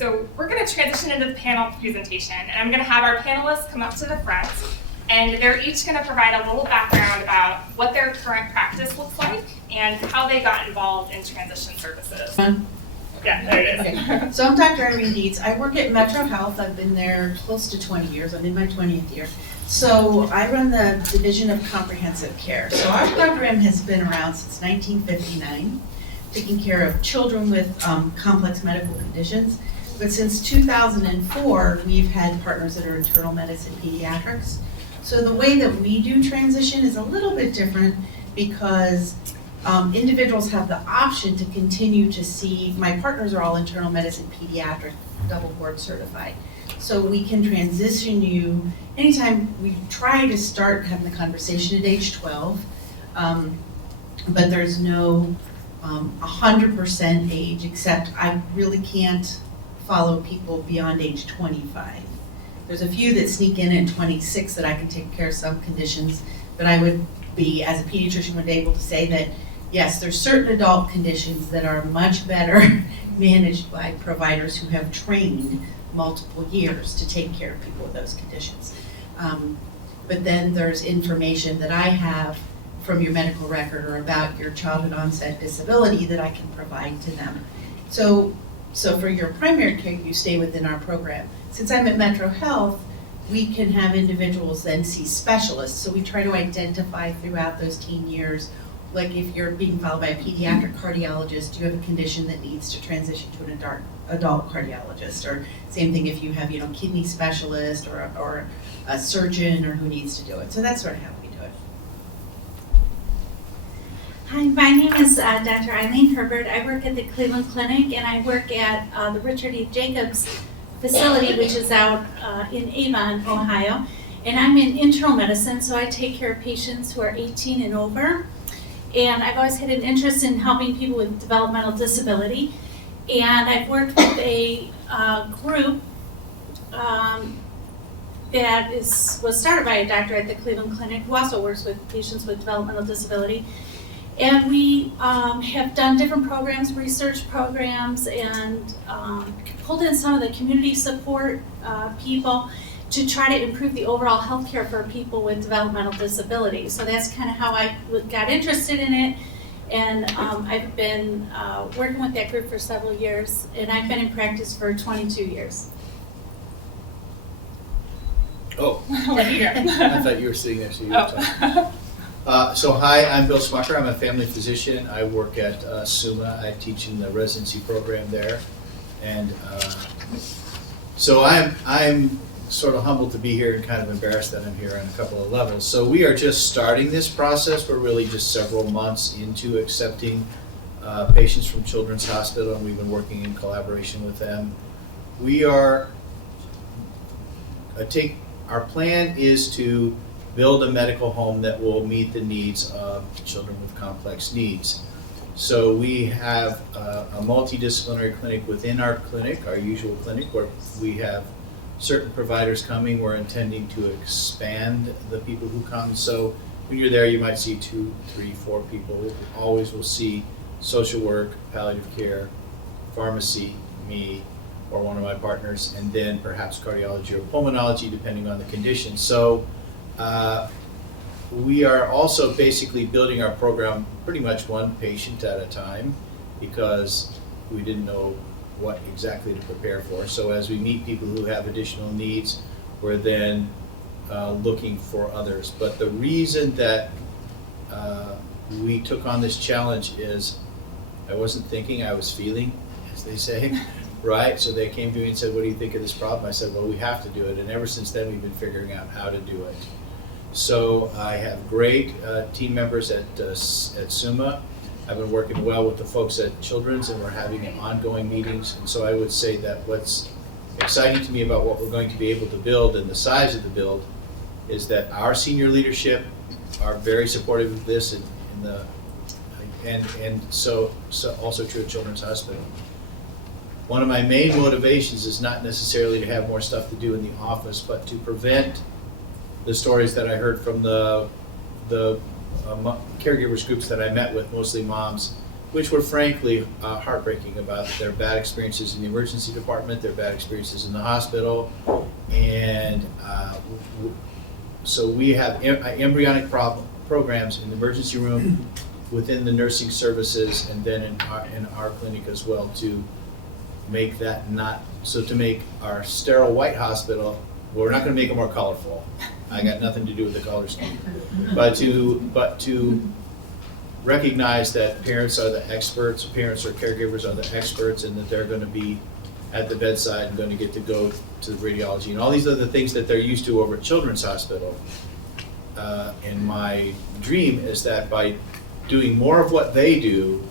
So we're going to transition into the panel presentation, and I'm going to have our panelists come up to the front, and they're each going to provide a little background about what their current practice looks like and how they got involved in transition services. Yeah, there it is. Okay. So I'm Dr. Irene Dietz. I work at Metro Health. I've been there close to 20 years. I'm in my 20th year. So I run the Division of Comprehensive Care. So our program has been around since 1959, taking care of children with complex medical conditions. But since 2004, we've had partners that are internal medicine pediatrics. So the way that we do transition is a little bit different because individuals have the option to continue to see, my partners are all internal medicine pediatric, double board certified. So we can transition you anytime. We try to start having the conversation at age 12, but there's no 100% age, except I really can't follow people beyond age 25. There's a few that sneak in at 26 that I can take care of some conditions, but I would be, as a pediatrician, would be able to say that yes, there's certain adult conditions that are much better managed by providers who have trained multiple years to take care of people with those conditions. But then there's information that I have from your medical record or about your childhood onset disability that I can provide to them. So for your primary care, you stay within our program. Since I'm at Metro Health, we can have individuals then see specialists. So we try to identify throughout those teen years, like if you're being followed by a pediatric cardiologist, do you have a condition that needs to transition to an adult cardiologist? Or same thing if you have, kidney specialist or a surgeon or who needs to do it. So that's sort of how we do it. Hi, my name is Dr. Eileen Herbert. I work at the Cleveland Clinic, and I work at the Richard E. Jacobs facility, which is out in Avon, Ohio. And I'm in internal medicine, so I take care of patients who are 18 and over. And I've always had an interest in helping people with developmental disability. And I've worked with a group that was started by a doctor at the Cleveland Clinic who also works with patients with developmental disability. And we have done different programs, research programs, and pulled in some of the community support people to try to improve the overall healthcare for people with developmental disabilities. So that's kind of how I got interested in it. And I've been working with that group for several years, and I've been in practice for 22 years. Oh, Here. I thought you were sitting next to you. So hi, I'm Bill Smucker. I'm a family physician. I work at SUMA. I teach in the residency program there. And so I'm sort of humbled to be here and kind of embarrassed that I'm here on a couple of levels. So we are just starting this process. We're really just several months into accepting patients from Children's Hospital, and we've been working in collaboration with them. Our plan is to build a medical home that will meet the needs of children with complex needs. So we have a multidisciplinary clinic within our clinic, our usual clinic, where we have certain providers coming. We're intending to expand the people who come. So when you're there, you might see 2, 3, 4 people. Always will see social work, palliative care, pharmacy, me, or one of my partners, and then perhaps cardiology or pulmonology, depending on the condition. So we are also basically building our program pretty much one patient at a time because we didn't know what exactly to prepare for. So as we meet people who have additional needs, we're then looking for others. But the reason that we took on this challenge is I wasn't thinking, I was feeling, as they say, right? So they came to me and said, what do you think of this problem? I said, well, we have to do it. And ever since then, we've been figuring out how to do it. So I have great team members at SUMA. I've been working well with the folks at Children's, and we're having ongoing meetings. And so I would say that what's exciting to me about what we're going to be able to build and the size of the build is that our senior leadership are very supportive of this, and so also true at Children's Hospital. One of my main motivations is not necessarily to have more stuff to do in the office, but to prevent the stories that I heard from the caregivers groups that I met with, mostly moms, which were frankly heartbreaking about their bad experiences in the emergency department, their bad experiences in the hospital, and so we have embryonic programs in the emergency room, within the nursing services, and then in our clinic as well, to make that to make our sterile white hospital, well, we're not gonna make it more colorful. I got nothing to do with the color scheme. But to recognize that parents are the experts, parents or caregivers are the experts, and that they're gonna be at the bedside and gonna get to go to the radiology and all these other things that they're used to over at Children's Hospital. And my dream is that by doing more of what they do,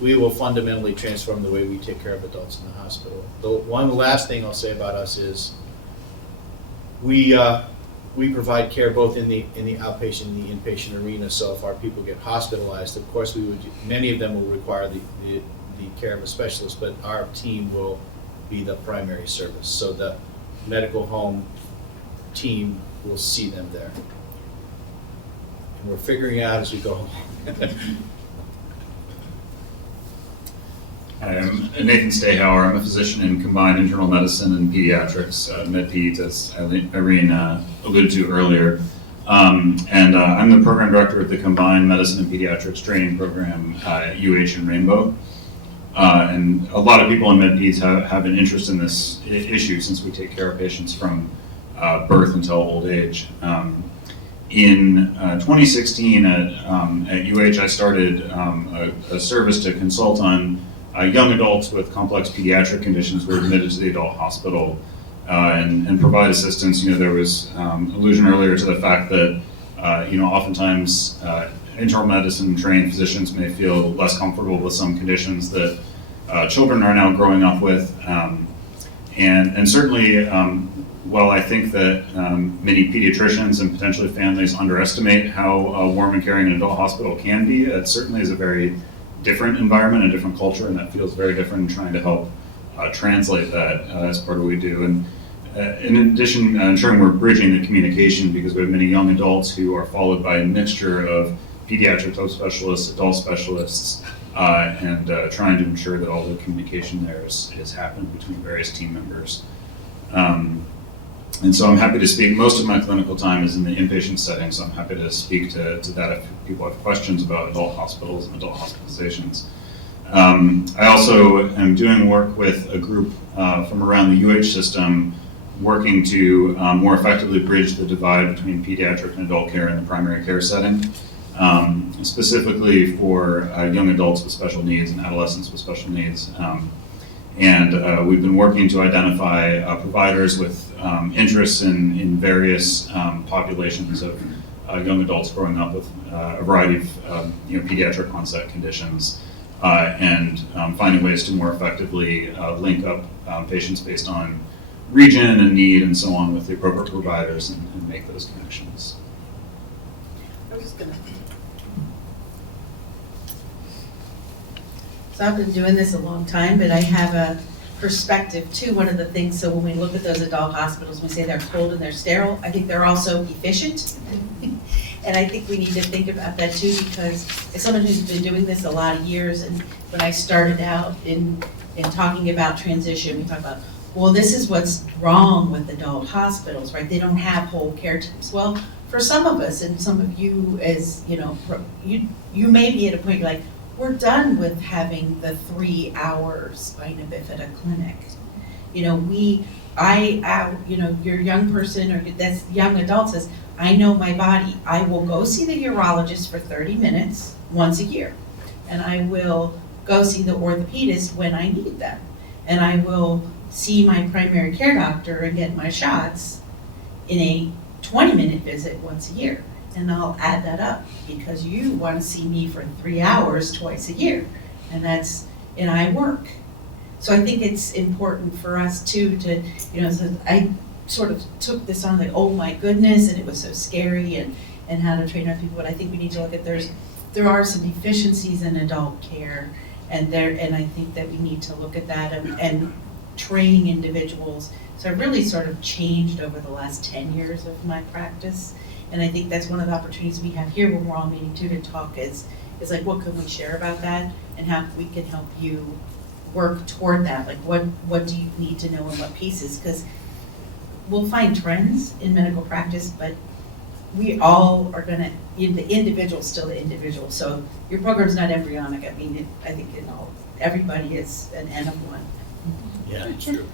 we will fundamentally transform the way we take care of adults in the hospital. The one last thing I'll say about us is we provide care both in the outpatient and the inpatient arena. So if our people get hospitalized, of course many of them will require the care of a specialist, but our team will be the primary service. So the medical home team will see them there. And we're figuring out as we go along. Hi, I'm Nathan Stahauer. I'm a physician in combined internal medicine and pediatrics, MedPeds, as Irene alluded to earlier. I'm the program director of the Combined Medicine and Pediatrics Training Program at UH and Rainbow. And a lot of people in MedPeds have an interest in this issue since we take care of patients from birth until old age. In 2016 at UH, I started a service to consult on young adults with complex pediatric conditions who were admitted to the adult hospital and provide assistance. There was allusion earlier to the fact that oftentimes internal medicine trained physicians may feel less comfortable with some conditions that children are now growing up with, and certainly while I think that many pediatricians and potentially families underestimate how warm and caring an adult hospital can be, it certainly is a very different environment, a different culture, and that feels very different in trying to help translate that as part of what we do. And in addition, ensuring we're bridging the communication, because we have many young adults who are followed by a mixture of pediatric subspecialists, adult specialists, and trying to ensure that all the communication there is happening between various team members. And so I'm happy to speak. Most of my clinical time is in the inpatient setting, so I'm happy to speak to that if people have questions about adult hospitals and adult hospitalizations. I also am doing work with a group from around the UH system, working to more effectively bridge the divide between pediatric and adult care in the primary care setting, specifically for young adults with special needs and adolescents with special needs. And we've been working to identify providers with interests in various populations of young adults growing up with a variety of pediatric onset conditions, and finding ways to more effectively link up patients based on region and need and so on with the appropriate providers and make those connections. So I've been doing this a long time, but I have a perspective too. One of the things, so when we look at those adult hospitals, we say they're cold and they're sterile. I think they're also efficient. And I think we need to think about that too, because as someone who's been doing this a lot of years, and when I started out in talking about transition, we talk about, well, this is what's wrong with adult hospitals, right? They don't have whole care teams. Well, for some of us, and some of you as, you may be at a point like, we're done with having the 3-hour spina bifida clinic. Your young person or that's young adult says, I know my body. I will go see the urologist for 30 minutes once a year. And I will go see the orthopedist when I need them. And I will see my primary care doctor and get my shots in a 20-minute visit once a year. And I'll add that up because you want to see me for 3 hours twice a year. And I work. So I think it's important for us too so I sort of took this on like, oh my goodness, and it was so scary and how to train our people. But I think we need to look at there are some efficiencies in adult care, and I think that we need to look at that and training individuals. So I've really sort of changed over the last 10 years of my practice. And I think that's one of the opportunities we have here when we're all meeting too, to talk as is like, what can we share about that? And how we can help you work toward that, like what do you need to know and what pieces? Because we'll find trends in medical practice, but we all are gonna, the individual's still the individual. So your program's not embryonic. I mean, I think everybody is an N of one. Yeah, true.